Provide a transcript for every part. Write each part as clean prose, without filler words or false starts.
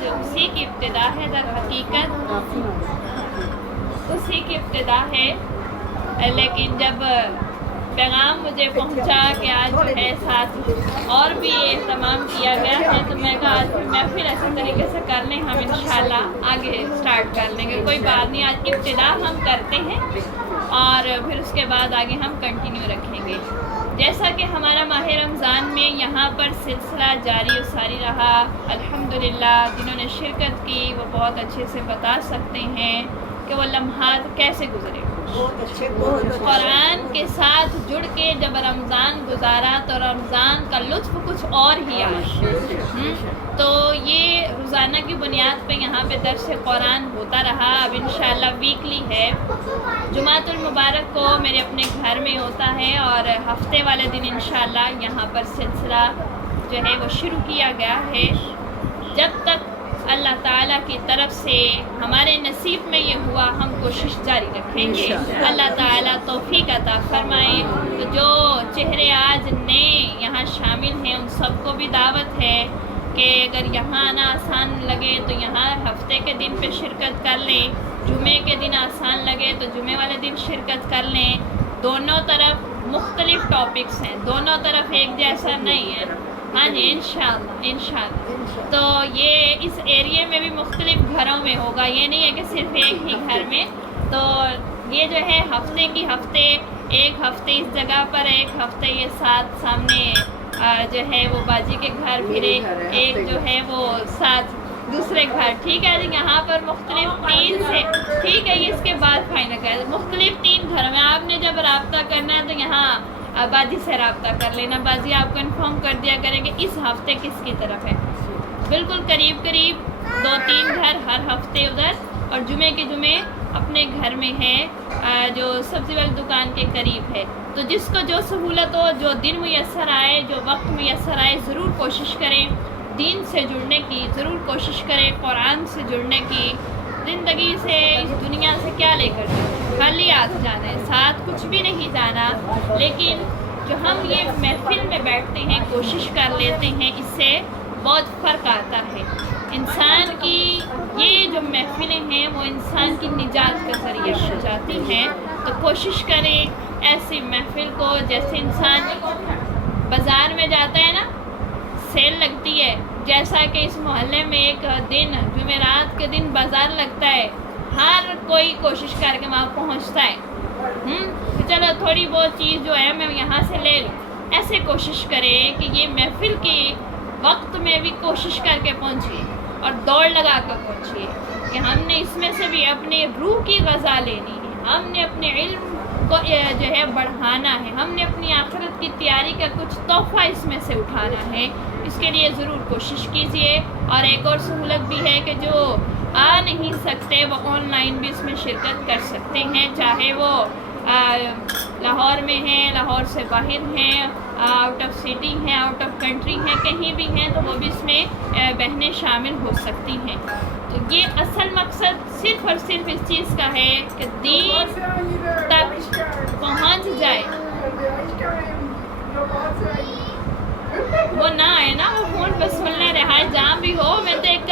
آج اسی کی ابتدا ہے، در حقیقت اسی کی ابتدا ہے، لیکن جب پیغام مجھے پہنچا کہ آج جو ہے ساتھ اور بھی اہتمام کیا گیا ہے تو میں کہا آج محفل ایسے طریقے سے کر لیں، ہم انشاءاللہ آگے سٹارٹ کر لیں گے، کوئی بات نہیں، آج ابتدا ہم کرتے ہیں اور پھر اس کے بعد آگے ہم کنٹینیو رکھیں گے۔ جیسا کہ ہمارا ماہ رمضان میں یہاں پر سلسلہ جاری و ساری رہا، الحمدللہ جنہوں نے شرکت کی وہ بہت اچھے سے بتا سکتے ہیں کہ وہ لمحات کیسے گزرے۔ قرآن کے ساتھ جڑ کے جب رمضان گزارا تو رمضان کا لطف کچھ اور ہی آیا۔ تو یہ روزانہ کی بنیاد پہ یہاں پہ درس قرآن ہوتا رہا، اب انشاءاللہ ویکلی ہے، جمعۃ المبارک کو میرے اپنے گھر میں ہوتا ہے اور ہفتے والے دن انشاءاللہ یہاں پر سلسلہ جو ہے وہ شروع کیا گیا ہے۔ جب تک اللہ تعالیٰ کی طرف سے ہمارے نصیب میں یہ ہوا ہم کوشش جاری رکھیں گے، اللہ تعالیٰ توفیق عطا فرمائے۔ تو جو چہرے آج نئے یہاں شامل ہیں ان سب کو بھی دعوت ہے کہ اگر یہاں آنا آسان لگے تو یہاں ہفتے کے دن پہ شرکت کر لیں، جمعے کے دن آسان لگے تو جمعے والے دن شرکت کر لیں۔ دونوں طرف مختلف ٹاپکس ہیں، دونوں طرف ایک جیسا نہیں ہے، ہاں جی انشاءاللہ۔ تو یہ اس ایریے میں بھی مختلف گھروں میں ہوگا، یہ نہیں ہے کہ صرف ایک ہی گھر میں۔ تو یہ جو ہے ہفتے کی ہفتے، ایک ہفتے اس جگہ پر، ایک ہفتے یہ ساتھ سامنے جو ہے وہ باجی کے گھر پھرے، ایک جو ہے وہ ساتھ دوسرے گھر، ٹھیک ہے جی۔ یہاں پر مختلف 3 سے، ٹھیک ہے یہ اس کے بعد فائنل کر، مختلف 3 گھروں میں آپ نے جب رابطہ کرنا ہے تو یہاں باجی سے رابطہ کر لینا، باجی آپ کو انفارم کر دیا کریں کہ اس ہفتے کس کی طرف ہے۔ بالکل قریب 2-3 گھر ہر ہفتے ادھر، اور جمعے کے جمعے اپنے گھر میں ہے جو سبزی والی دکان کے قریب ہے۔ تو جس کو جو سہولت ہو، جو دن میسر آئے، جو وقت میسر آئے، ضرور کوشش کریں دین سے جڑنے کی، ضرور کوشش کریں قرآن سے جڑنے کی۔ زندگی سے، اس دنیا سے کیا لے کر جانا، خالی ہاتھ جانا ہے، ساتھ کچھ بھی نہیں جانا۔ لیکن جو ہم یہ محفل میں بیٹھتے ہیں، کوشش کر لیتے ہیں، اس سے بہت فرق آتا ہے۔ انسان کی یہ جو محفلیں ہیں وہ انسان کی نجات کا ذریعہ ہو جاتی ہیں۔ تو کوشش کریں ایسی محفل کو، جیسے انسان بازار میں جاتا ہے نا، سیل لگتی ہے، جیسا کہ اس محلے میں ایک دن جمعرات کے دن بازار لگتا ہے، ہر کوئی کوشش کر کے وہاں پہنچتا ہے، چلو تھوڑی بہت چیز جو ہے میں یہاں سے لے لوں۔ ایسے کوشش کریں کہ یہ محفل کے وقت میں بھی کوشش کر کے پہنچیے اور دوڑ لگا کر پہنچیے کہ ہم نے اس میں سے بھی اپنے روح کی غذا لینی ہے، ہم نے اپنے علم کو جو ہے بڑھانا ہے، ہم نے اپنی آخرت کی تیاری کا کچھ تحفہ اس میں سے اٹھانا ہے۔ اس کے لیے ضرور کوشش کیجیے۔ اور ایک اور سہولت بھی ہے کہ جو آ نہیں سکتے وہ آن لائن بھی اس میں شرکت کر سکتے ہیں، چاہے وہ لاہور میں ہیں، لاہور سے باہر ہیں، آؤٹ آف سٹی ہیں، آؤٹ آف کنٹری ہیں، کہیں بھی ہیں تو وہ بھی اس میں بہنیں شامل ہو سکتی ہیں۔ تو یہ اصل مقصد صرف اور صرف اس چیز کا ہے کہ دین تک پہنچ جائے، وہ نہ آئے نا وہ فون پہ سننے رہائے جہاں بھی ہو۔ میں تو ایک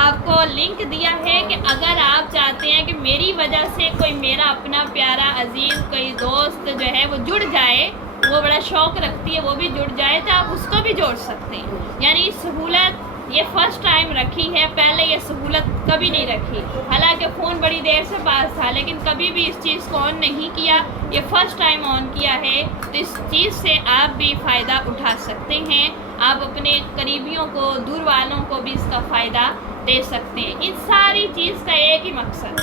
آپ کو لنک دیا ہے کہ اگر آپ چاہتے ہیں کہ میری وجہ سے کوئی میرا اپنا پیارا عزیز کوئی دوست جو ہے وہ جڑ جائے، وہ بڑا شوق رکھتی ہے وہ بھی جڑ جائے، تو آپ اس کو بھی جوڑ سکتے ہیں۔ یعنی سہولت یہ فرسٹ ٹائم رکھی ہے، پہلے یہ سہولت کبھی نہیں رکھی، حالانکہ فون بڑی دیر سے پاس تھا لیکن کبھی بھی اس چیز کو آن نہیں کیا، یہ فرسٹ ٹائم آن کیا ہے۔ تو اس چیز سے آپ بھی فائدہ اٹھا سکتے ہیں، آپ اپنے قریبیوں کو، دور والوں کو بھی اس کا فائدہ دے سکتے ہیں۔ ان ساری چیز کا ایک ہی مقصد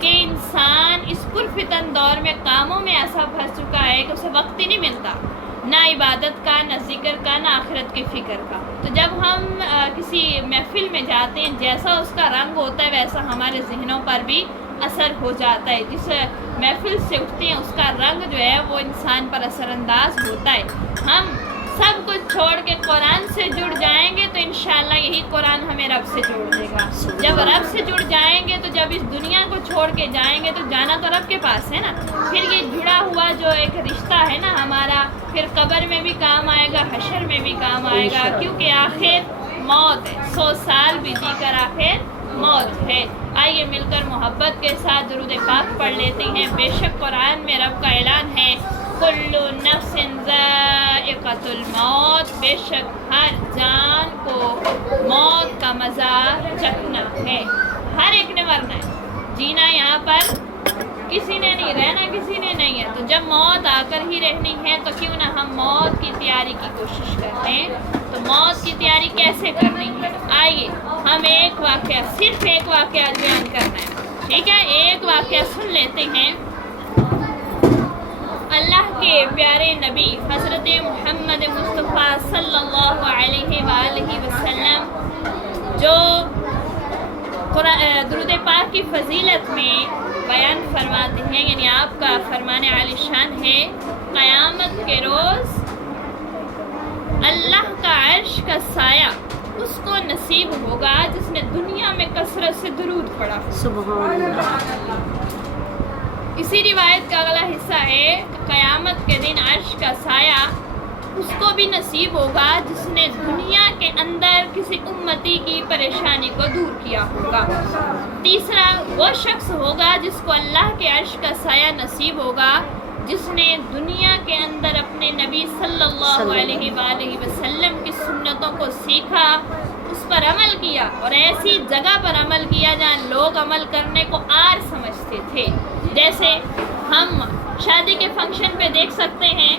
کہ انسان اس پرفتن دور میں کاموں میں ایسا پھنس چکا ہے کہ اسے وقت ہی نہیں ملتا، نہ عبادت کا، نہ ذکر کا، نہ آخرت کی فکر کا۔ تو جب ہم کسی محفل میں جاتے ہیں، جیسا اس کا رنگ ہوتا ہے ویسا ہمارے ذہنوں پر بھی اثر ہو جاتا ہے۔ جس محفل سے اٹھتے ہیں اس کا رنگ جو ہے وہ انسان پر اثر انداز ہوتا ہے۔ ہم سب کچھ چھوڑ کے قرآن سے جڑ جائیں گے تو انشاءاللہ یہی قرآن ہمیں رب سے جوڑ دے گا۔ جب رب سے جڑ جائیں گے تو جب اس دنیا کو چھوڑ کے جائیں گے تو جانا تو رب کے پاس ہے نا، پھر یہ جڑا ہوا جو ایک رشتہ ہے نا ہمارا، پھر قبر میں بھی کام آئے گا، حشر میں بھی کام آئے گا، کیونکہ آخر موت ہے، 100 سال بھی جی کر آخر موت ہے۔ آئیے مل کر محبت کے ساتھ درود پاک پڑھ لیتے ہیں۔ بے شک قرآن میں رب کا اعلان ہے کل نفس ذائقۃ الموت، بے شک ہر جان کو موت کا مزہ چکھنا ہے۔ ہر ایک نے مرنا ہے، جینا یہاں پر کسی نے نہیں، رہنا کسی نے نہیں ہے، تو جب موت آ کر ہی رہنی ہے تو کیوں نہ ہم موت کی تیاری کی کوشش کرتے ہیں۔ تو موت کی تیاری کیسے کرنی ہے؟ آئیے ہم ایک واقعہ، صرف ایک واقعہ بیان کرنا ہے، ٹھیک ہے؟ ایک واقعہ سن لیتے ہیں۔ اللہ کے پیارے نبی حضرت محمد مصطفیٰ صلی اللہ علیہ وآلہ وسلم جو درود پاک کی فضیلت میں بیان فرماتے ہیں، یعنی آپ کا فرمان عالی شان ہے، قیامت کے روز اللہ کا عرش کا سایہ اس کو نصیب ہوگا جس نے دنیا میں کثرت سے درود پڑھا۔ سبحان اللہ۔ اسی روایت کا اگلا حصہ ہے کہ قیامت کے دن عرش کا سایہ اس کو بھی نصیب ہوگا جس نے دنیا کے اندر کسی امتی کی پریشانی کو دور کیا ہوگا۔ تیسرا وہ شخص ہوگا جس کو اللہ کے عرش کا سایہ نصیب ہوگا جس نے دنیا کے اندر اپنے نبی صلی اللہ علیہ وآلہ وسلم کی سنتوں کو سیکھا، اس پر عمل کیا، اور ایسی جگہ پر عمل کیا جہاں لوگ عمل کرنے کو عار سمجھتے تھے۔ جیسے ہم شادی کے فنکشن پہ دیکھ سکتے ہیں،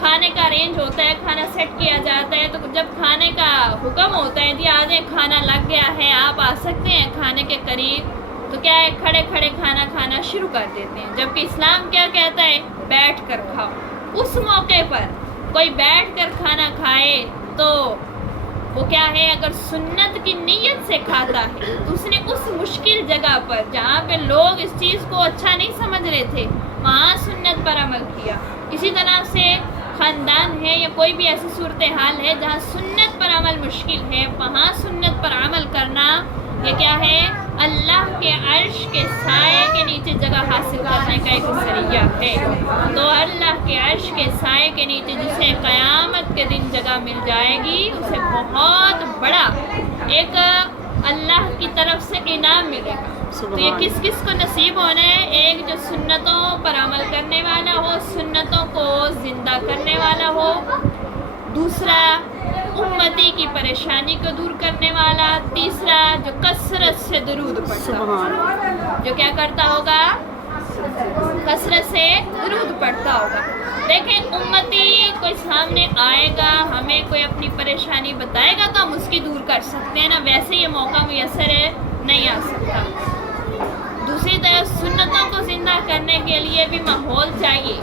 کھانے کا ارینج ہوتا ہے، کھانا سیٹ کیا جاتا ہے، تو جب کھانے کا حکم ہوتا ہے جی آ جائیں کھانا لگ گیا ہے، آپ آ سکتے ہیں کھانے کے قریب، تو کیا ہے کھڑے کھڑے کھانا کھانا شروع کر دیتے ہیں، جبکہ اسلام کیا کہتا ہے بیٹھ کر کھاؤ۔ اس موقع پر کوئی بیٹھ کر کھانا کھائے تو وہ کیا ہے، اگر سنت کی نیت سے کھاتا ہے تو اس نے اس مشکل جگہ پر جہاں پہ لوگ اس چیز کو اچھا نہیں سمجھ رہے تھے وہاں سنت پر عمل کیا۔ اسی طرح سے خاندان ہے یا کوئی بھی ایسی صورتحال ہے جہاں سنت پر عمل مشکل ہے، وہاں سنت پر عمل کرنا یہ کیا ہے، اللہ کے عرش کے سائے کے نیچے جگہ حاصل کرنے کا ایک ذریعہ ہے۔ تو اللہ کے عرش کے سائے کے نیچے جسے قیامت کے دن جگہ مل جائے گی اسے بہت بڑا ایک اللہ کی طرف سے انعام ملے گا۔ تو یہ کس کس کو نصیب ہونا ہے؟ ایک جو سنتوں پر عمل کرنے والا ہو، سنتوں کو زندہ کرنے والا ہو، دوسرا امتی کی پریشانی کو دور کرنے والا، تیسرا جو کثرت سے درود پڑھتا ہوگا، جو کیا کرتا ہوگا، کثرت سے درود پڑھتا ہوگا۔ دیکھیں امتی کوئی سامنے آئے گا، ہمیں کوئی اپنی پریشانی بتائے گا تو ہم اس کی دور کر سکتے ہیں نا، ویسے یہ موقع میسر نہیں آ سکتا۔ دوسری طرف سنتوں کو زندہ کرنے کے لیے بھی ماحول چاہیے،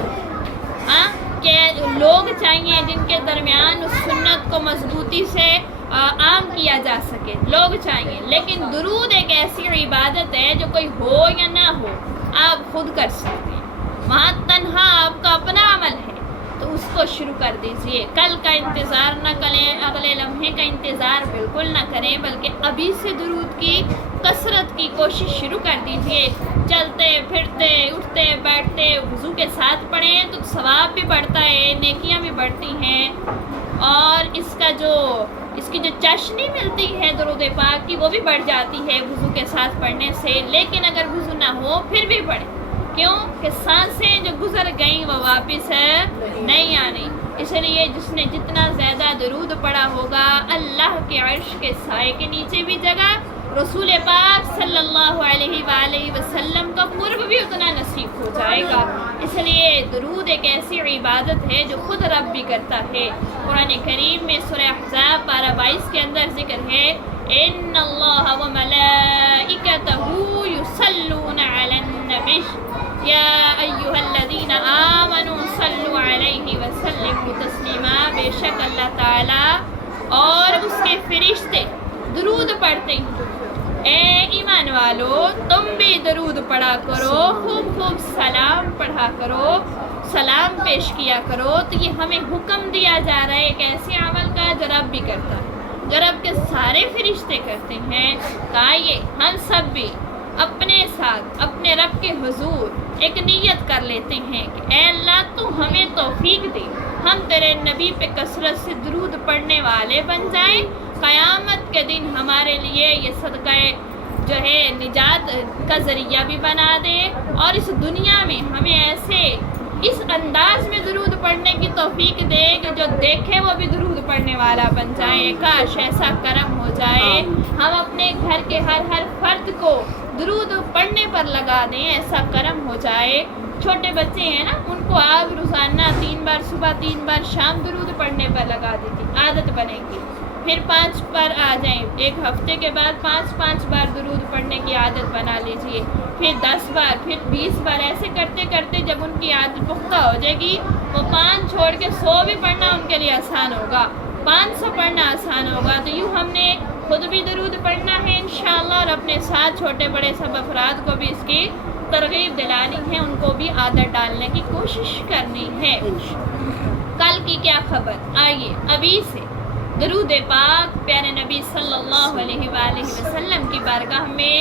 ہاں کہ لوگ چاہیے جن کے درمیان اس سنت کو مضبوطی سے عام کیا جا سکے، لوگ چاہیے۔ لیکن درود ایک ایسی عبادت ہے جو کوئی ہو یا نہ ہو آپ خود کر سکتے ہیں، وہاں تنہا آپ کا اپنا عمل ہے تو اس کو شروع کر دیجئے۔ کل کا انتظار نہ کریں، اگلے لمحے کا انتظار بالکل نہ کریں، بلکہ ابھی سے درود کی کثرت کی کوشش شروع کر دیجئے۔ چلتے پھرتے اٹھتے بیٹھتے وضو کے ساتھ پڑھیں تو ثواب بھی بڑھتا ہے، نیکیاں بھی بڑھتی ہیں، اور اس کی جو چاشنی ملتی ہے درود پاک کی وہ بھی بڑھ جاتی ہے وضو کے ساتھ پڑھنے سے۔ لیکن اگر وضو نہ ہو پھر بھی پڑھیں، کیوں کہ سانسیں جو گزر گئیں وہ واپس نہیں آنی، اس لیے جس نے جتنا زیادہ درود پڑھا ہوگا اللہ کے عرش کے سائے کے نیچے بھی جگہ، رسول پاک صلی اللہ علیہ وآلہ وسلم کا قرب بھی اتنا نصیب ہو جائے گا۔ اس لیے درود ایک ایسی عبادت ہے جو خود رب بھی کرتا ہے۔ قرآن کریم میں سورہ احزاب پارہ 22 کے اندر ذکر ہے ان اللہ وملائکتہ یصلون علی النبی یا ایھا الذین آمنوا صلوا علیہ وسلموا تسلیما، بے شک اللہ تعالی اور اس کے فرشتے درود پڑھتے ہیں۔ اے ایمان والو تم بھی درود پڑھا کرو، خوب خوب سلام پڑھا کرو، سلام پیش کیا کرو۔ تو یہ ہمیں حکم دیا جا رہا ہے ایک ایسے عمل کا جو رب بھی کرتا ہے، جو رب کے سارے فرشتے کرتے ہیں۔ تو آئیے ہم سب بھی اپنے ساتھ اپنے رب کے حضور ایک نیت کر لیتے ہیں کہ اے اللہ تو ہمیں توفیق دے، ہم تیرے نبی پہ کثرت سے درود پڑھنے والے بن جائیں، قیامت کے دن ہمارے لیے یہ صدقہ جو ہے نجات کا ذریعہ بھی بنا دے، اور اس دنیا میں ہمیں ایسے اس انداز میں درود پڑھنے کی توفیق دے کہ جو دیکھے وہ بھی درود پڑھنے والا بن جائے۔ کاش ایسا کرم ہو جائے، ہم اپنے گھر کے ہر فرد کو درود پڑھنے پر لگا دیں، ایسا کرم ہو جائے۔ چھوٹے بچے ہیں نا، ان کو آپ روزانہ 3 بار صبح 3 بار شام درود پڑھنے پر لگا دیجیے، عادت بنے گی۔ پھر 5 پر آ جائیں، ایک ہفتے کے بعد 5 بار درود پڑھنے کی عادت بنا لیجئے، پھر 10 بار، پھر 20 بار، ایسے کرتے کرتے جب ان کی عادت پختہ ہو جائے گی، وہ 5 چھوڑ کے 100 بھی پڑھنا ان کے لیے آسان ہوگا، 500 پڑھنا آسان ہوگا۔ تو یوں ہم نے خود بھی درود پڑھنا ہے انشاءاللہ، اور اپنے ساتھ چھوٹے بڑے سب افراد کو بھی اس کی ترغیب دلانی ہے، ان کو بھی عادت ڈالنے کی کوشش کرنی ہے۔ کل کی کیا خبر، آئیے ابھی سے درود پاک پیارے نبی صلی اللہ علیہ وآلہ وسلم کی بارگاہ میں